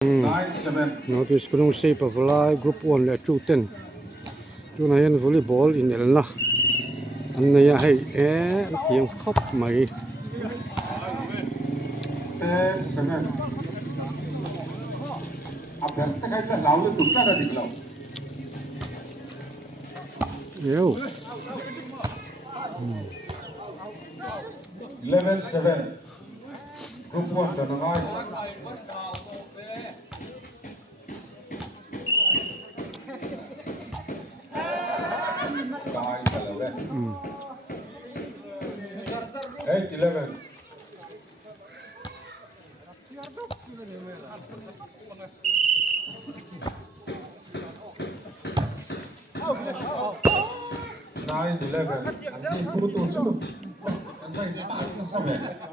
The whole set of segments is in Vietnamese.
Notice kunung say pavalai group 1 le 210. Tu na yan volleyball in elna. Anna ya hey tiang khop mai. 10-7. अभ्यर्थ काय तर लावलं तुटला का दिसला Yo. 11-7. Group 1 to nangai. Dai talaga. 8-11.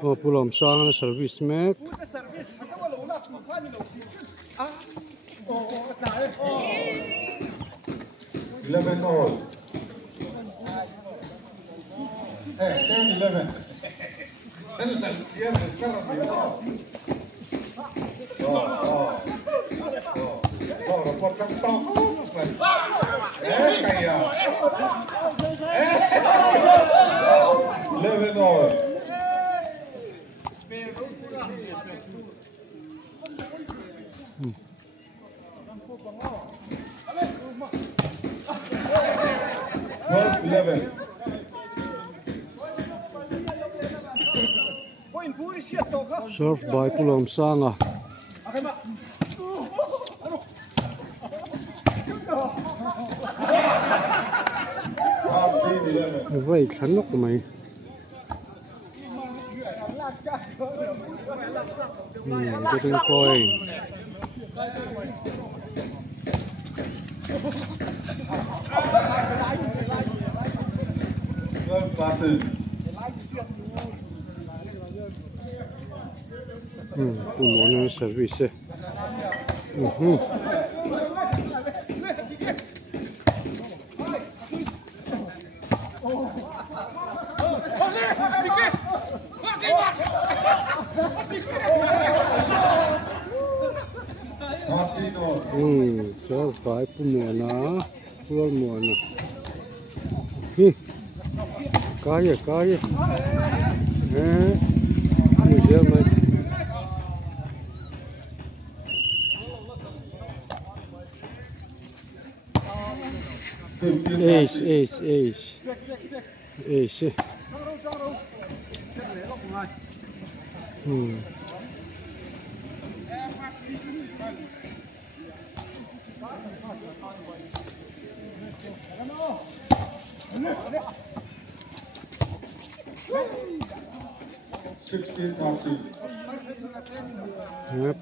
Oh, pulam sang na service mek. 11 all. 10-11. Report kan tok. Kayak 11 all. Serve by pulam sanga. Vậy khán lốc của mày. Getting point. Một service. Serve by pumuana, pulau muana. Kaya. Mudah mai. Ace.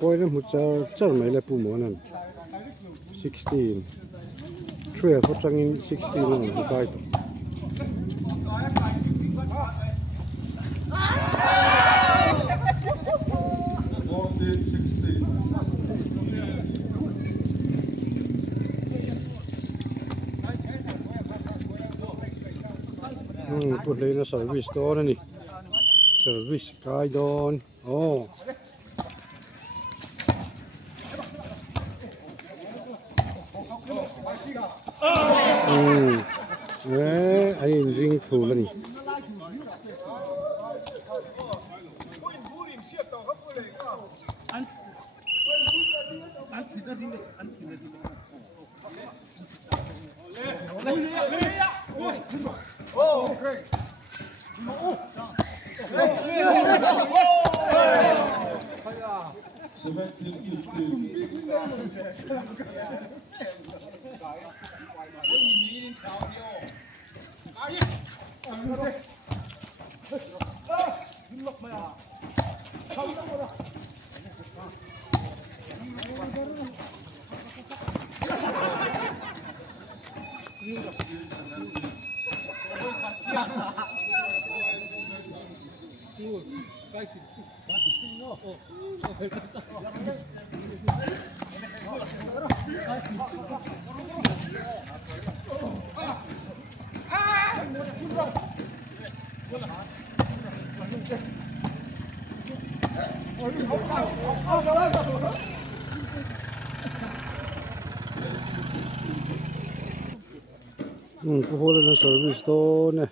Poi nó một giờ mấy là phụ món này 16 12 phát sang in 16 là một cái put lên là service đó này service cái đòn anh ring thù lên Ku hole na service to ne.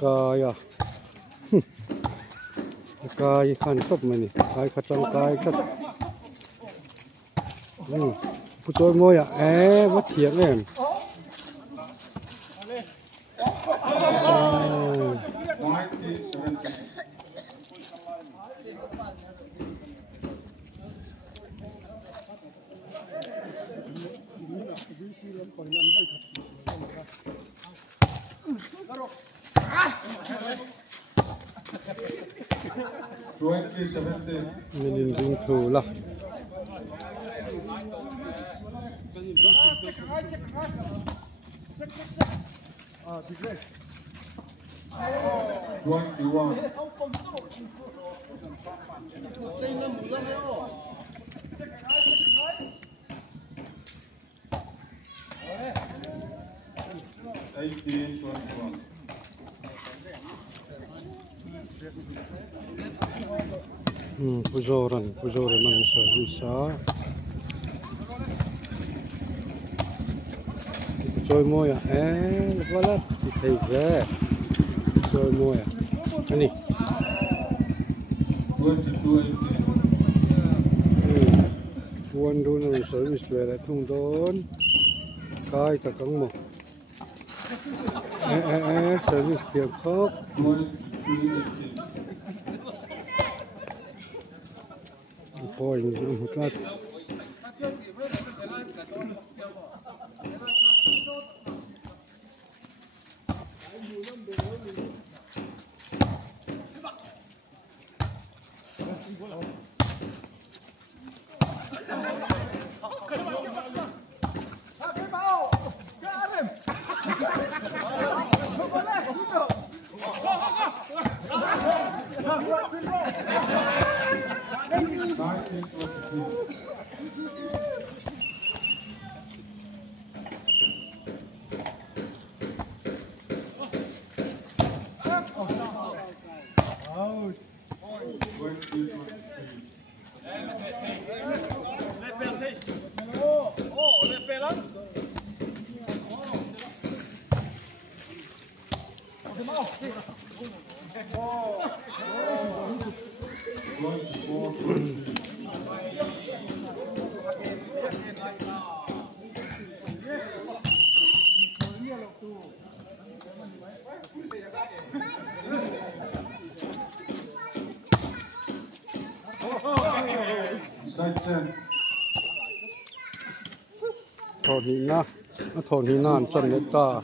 Kaya. Kaya kan top mani. Kaya kacang kaya kat. Ku choi moi à. Mất thiệt em. 1970. Mình dùng thử là. Pujoran man service chơi môi à, voilà, thì thấy về chơi môi à, anh đi, buôn đun là service về lại không đốn, cái cả căng một, service thiệp khóc, coi một lát. Thôn hi na, thôn hi na chân đất ta.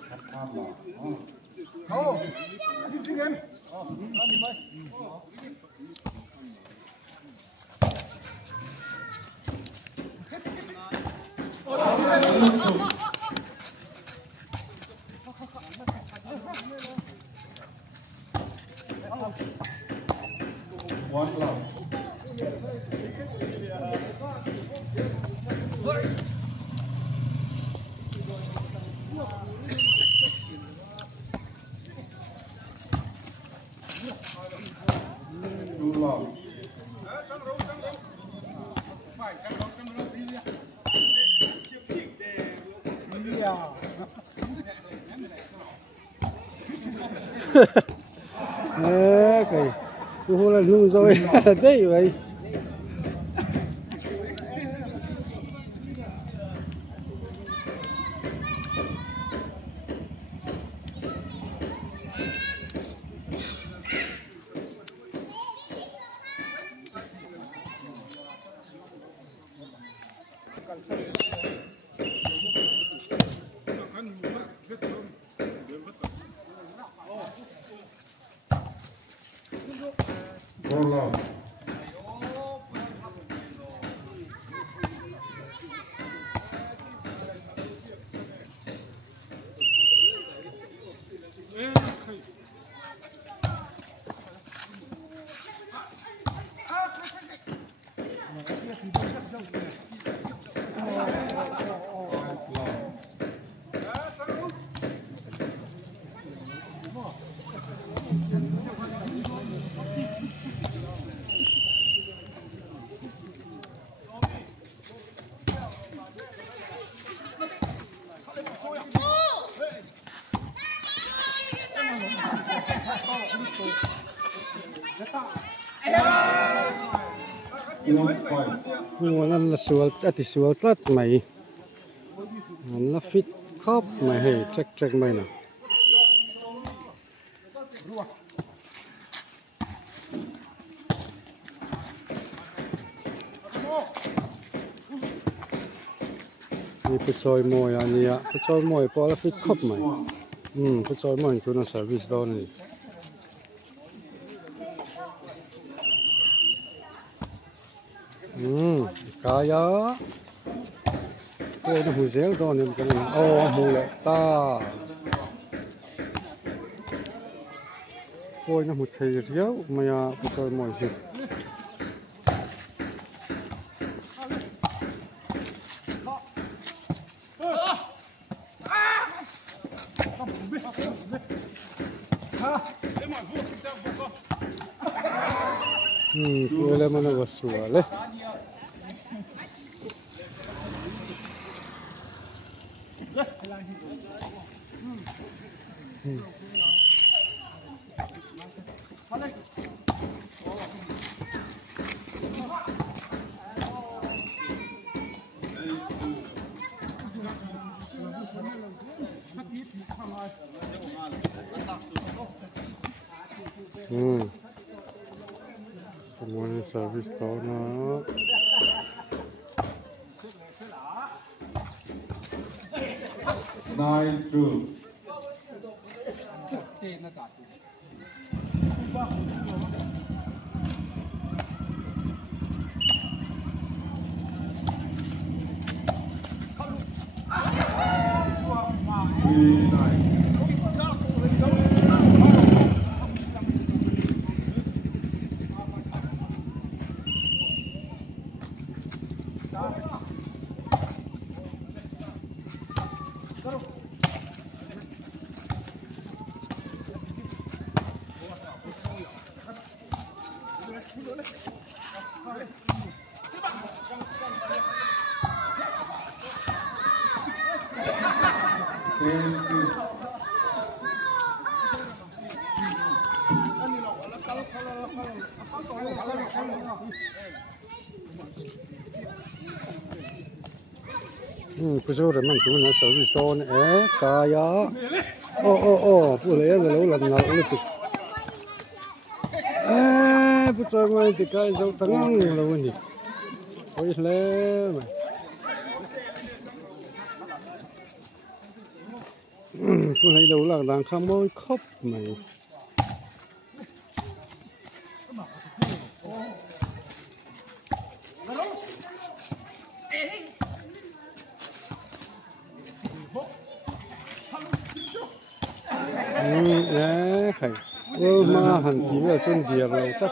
One love. Two love. Cái cô là lung rồi thế vậy. Four love. 9-5. Mua nan la sual ati sual tlat mai. Nan la fit khop mai hei check mai na. Ni pusoi moi ania pusoi moi po la fit khop mai. Pusoi moi tu na service do ni. Kaya. Ôi nó hùi dẻo đó nên cái này hùi lại ta ôi nó hùi thầy dẻo mà tôi mọi việc tôi lên mà nó vào sủa đấy. Semuanya servis tau nak. 9-2. Pusau remang tu na service don kaya boleh ya lalu lanal itu pusau mai di kaya jauh tengang lalu ni boleh le boleh lalu lang lang kamu kop mai khẩy mà hẳn tí ở trên địa lâu tắc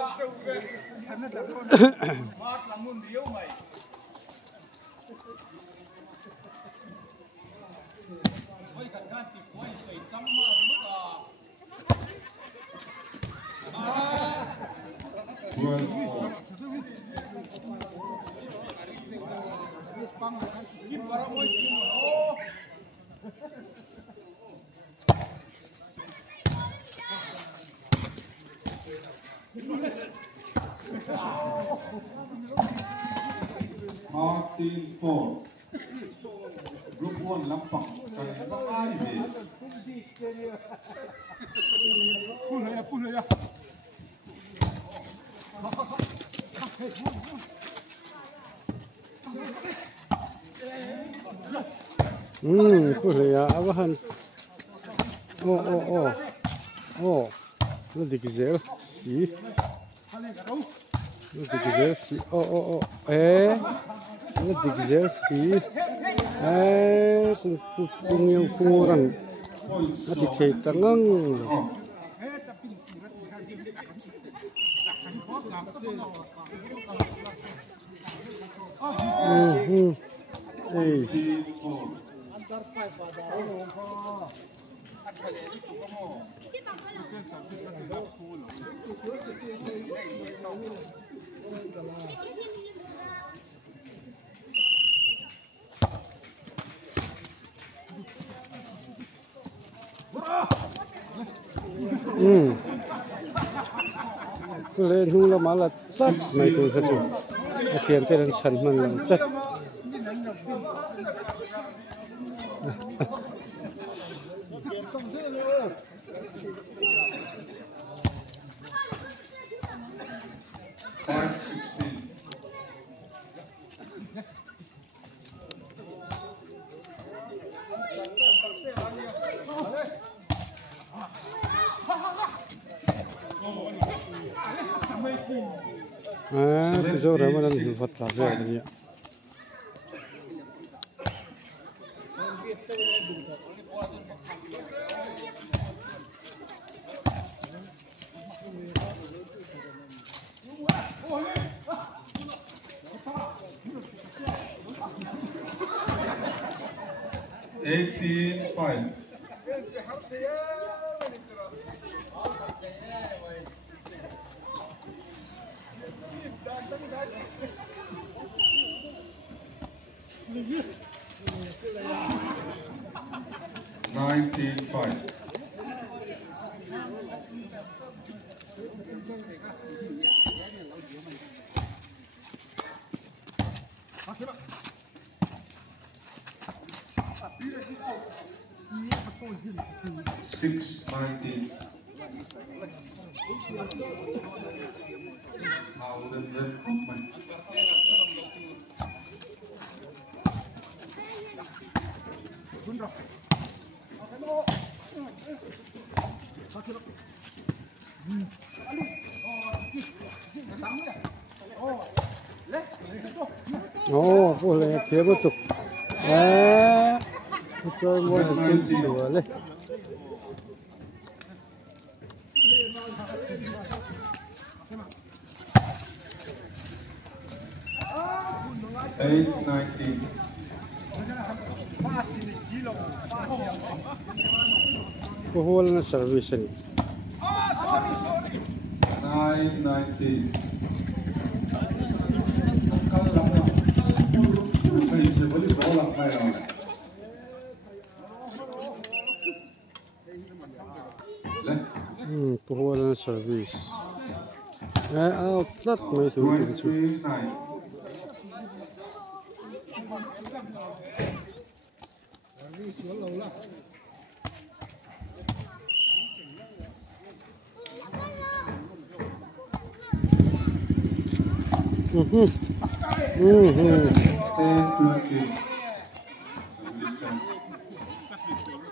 Team 4. Group 1 Lampang. Kaya bakal boleh ya abahan lo digizel si lo digizel si lo digizel si pengukuran di tangan tu le hula malah tak mai tu sesu thiền tên sân mình làm chất bây giờ là mình vật làm về này ạ. Fine. Fine. 6-19. Oh, boleh dia betul. Betul boleh betul leh. Kohhran service ni. 9-19. Kalau lama, kalau bisa volleyball lah main. Kohhran service. Outlet mai tu tu.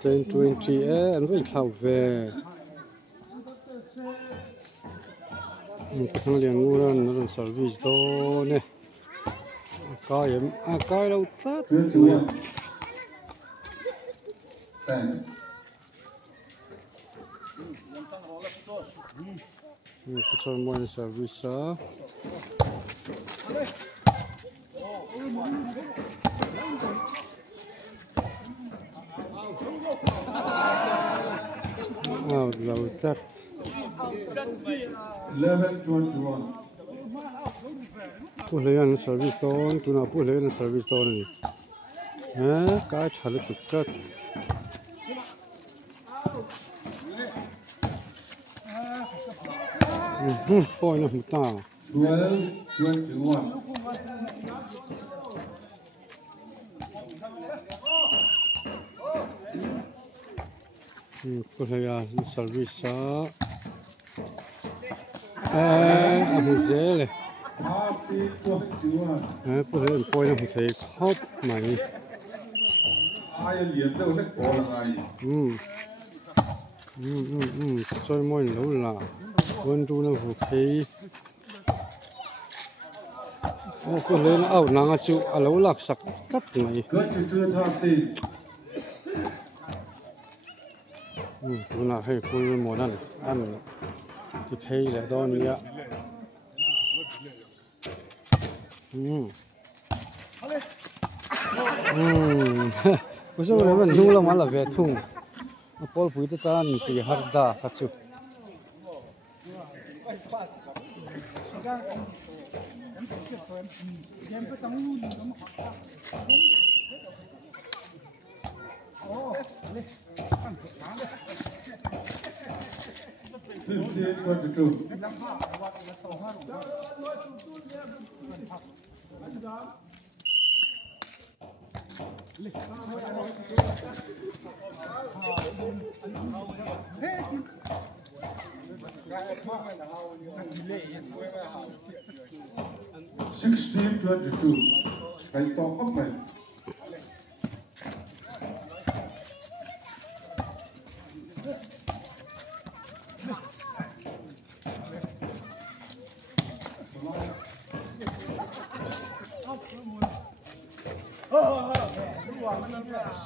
Ten 20 anh phải thảo về thằng liền ngu nó service đó nè cái đâu tát cho mọi service á lâu tát 11-21. Pulen service đó tu nào pulen service đó này cái chả được tát coi nó không ta 12-21. Pulen service anh dễเลยPulen coi nó không thấy khóc mày Ai liền đâu lấy bỏ là ngày. Chơi mồi lâu là quân tu nó không thấy Pulen ảo nàng chịu lâu lạc sắc cắt mày tu nào hay quân mồi này ăn thì thấy là đó nhỉ bây giờ mình nung là mà là về thùng Paul bui ta tan thì har da phát chu 16-22 Cái to khóc này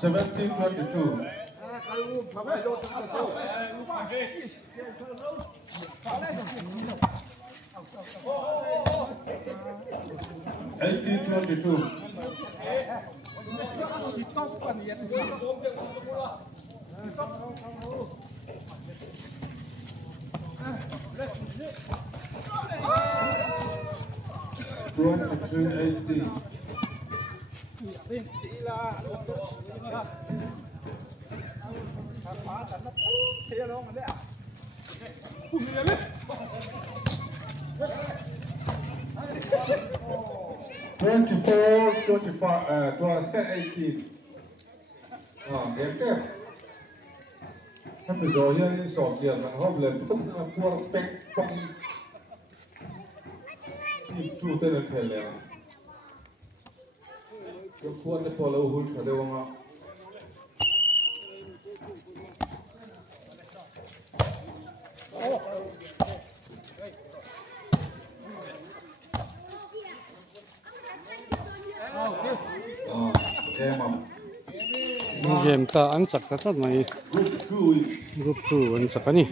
17-22 18-22 22-18 18 em képถ้าไปรอยังสอบเสียมันเขาเลยพวกเป็กปองที่จูเต้นเคยแล้วก็ควรจะพอเราหุ่นเขาได้ว่า game ta an sak ta mai group 2 an sak ani